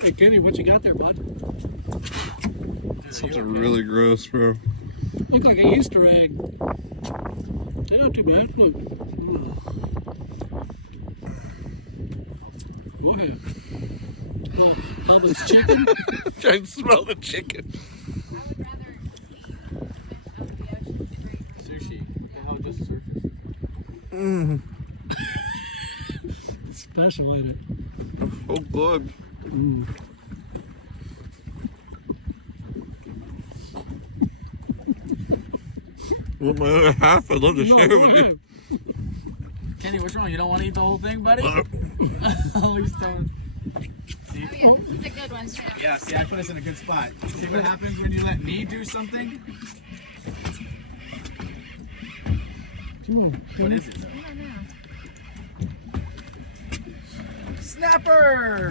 Hey, Kenny, what you got there, bud? Something really gross, bro. Look like an Easter egg. They're not too bad. Look. Go ahead. Oh, Bubba's chicken. Trying to smell the chicken. Sushi. How it just surfaces. Mmm. It's special, ain't it? So good. Mm. With my other half, I'd love to share go with you. ahead. Kenny, what's wrong? You don't want to eat the whole thing, buddy? Oh, he's telling. See? Oh yeah, this is a good one too. Yeah, see, I put us in a good spot. See what happens when you let me do something? Come on. What is it, though? I don't know. Snapper!